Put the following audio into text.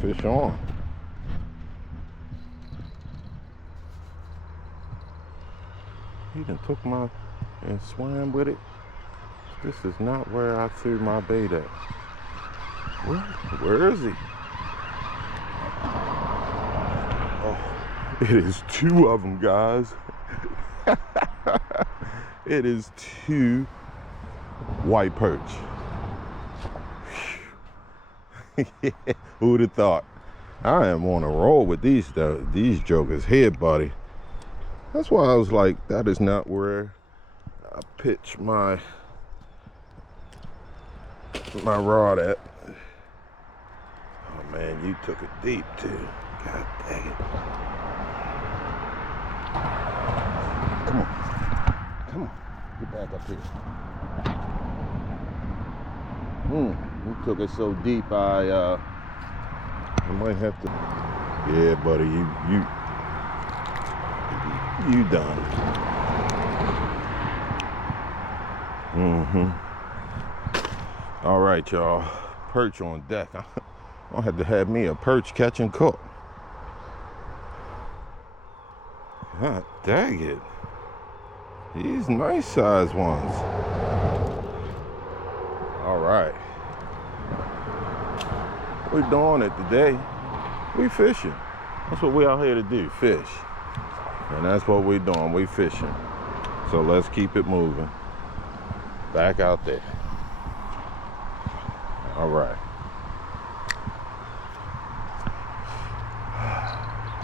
Fish on. He done took my and swam with it. This is not where I threw my bait at. Where is he? Oh, it is two of them, guys. It is two white perch. Who'd have thought? I am on a roll with these jokers here, buddy. That's why I was like, that is not where I pitch my rod at. Oh man, you took it deep too. God dang it. Come on. Come on. Get back up here. You took it so deep I might have to. Yeah, buddy, you done. All right, y'all. Perch on deck. I'll have to have me a perch catch and cook. God dang it. These nice sized ones. All right. We're doing it today. We fishing. That's what we out here to do, fish. And that's what we're doing, we fishing. So let's keep it moving. Back out there. All right.